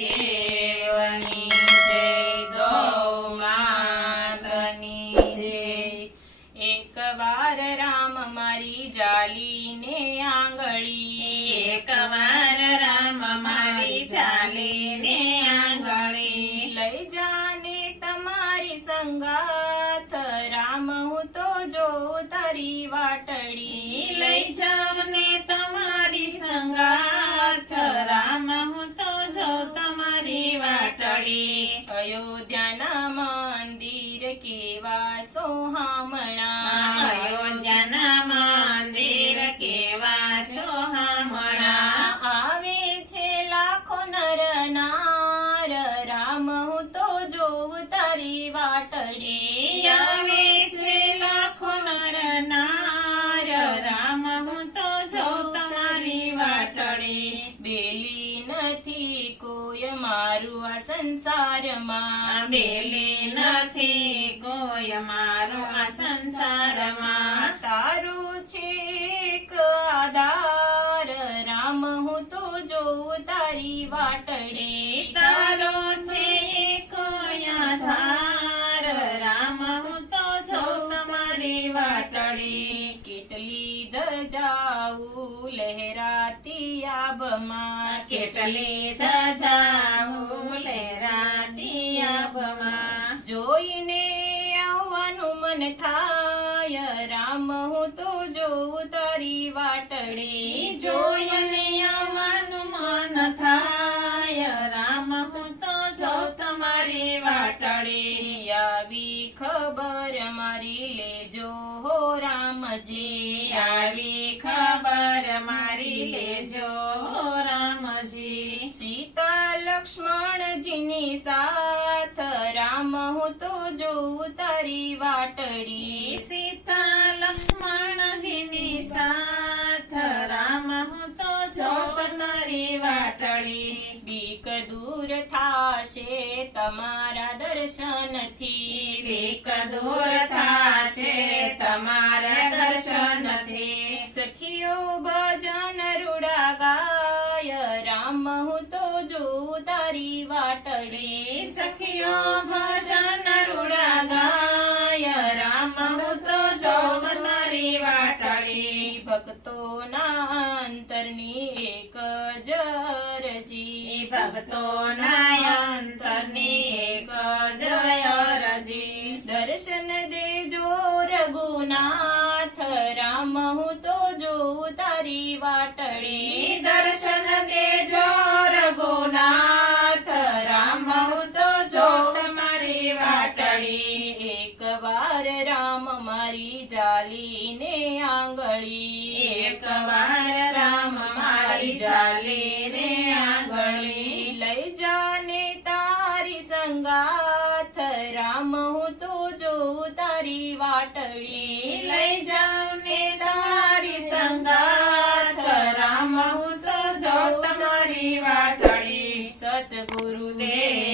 દેવની જય, ગૌ માતની જય. એકવાર રામ મારી જાલીને આંગળી, એકવાર રામ મારી ચાલીને આંગળી, લઈ જાને તમારી સંગાથ, રામ હું તો જોઉં તારી વાટડી. લઈ જાવ ને તમારી સંગાથ, રામ હું તો જોઉં તમારી વાટડી. અયોધ્યાના મંદિર કેવા સોહામણા, અયોધ્યાના મંદિર કેવા સોહામણા, આવે છે લાખો નર નાર, રામ હું તો જોઉં તારી વાટડી. આવે છે લાખો નર નાર, રામ હું તો જોઉં તમારી વાટડી. બેલી નથી કોઈ મારું આ સંસારમાં, બેલી નથી કોઈ મારો આ સંસારમાં, તારું છે એક આધાર, રામ હું તો જોઉં તારી વાટડી. તારો છે કોઈ આધાર, રામ હું તો જોઉં તમારી વાટડી. કેટલી ધજાઉ લહેરાતી આભમાં, કેટલી ધજાઉ લહેરાતી આભમાં, જોઈને આવવાનું મન થાય, રામ હું તો જોઉં તારી વાટડી. જોઈને આવવાનું મન થાય, રામ હું તો જોઉં તમારી વાટડી. આવી ખબર મારી લેજો હો રામજી, આવી ખબર મારી લેજો રામજી. સીતા લક્ષ્મણજીની સાથ, રામ હું તો જોઉં તારી વાટડી. સીતા લક્ષ્મણજીની સાથ, રામ હું તો જોઉં તારી વાટડી. બીક દૂર થાશે તમારા દર્શનથી, બીક દૂર થાશે તમારા દર્શનથી. સખીઓ ભજન રૂડા ગાય, રામ હું તો જોઉં તારી વાટડી. સખીઓ ભજન રૂડા ગાય, રામ હું તો જોઉં તારી વાટડી. ભક્તોના અંતરની એક જ અરજી, ભક્તોના અંતરની એક જ અરજી. દર્શન દેજો રઘુનાથ, રામ હું તો જોઉં તારી વાટડી. દર્શન દેજો રઘુનાથ, રામ હું તો જોઉં તમારી વાટડી. એકવાર રામ મારી જાલીને આંગળી, એકવાર રામ મારી ચાલીને આંગળી, લઈ જાને તારી સંગાથ, રામ હું તો જોઉં તારી વાટડી. લઈ જાઉં ને તારી સંગાથ, રામ હું તો જોઉં તમારી વાટડી. સતગુરુદેવ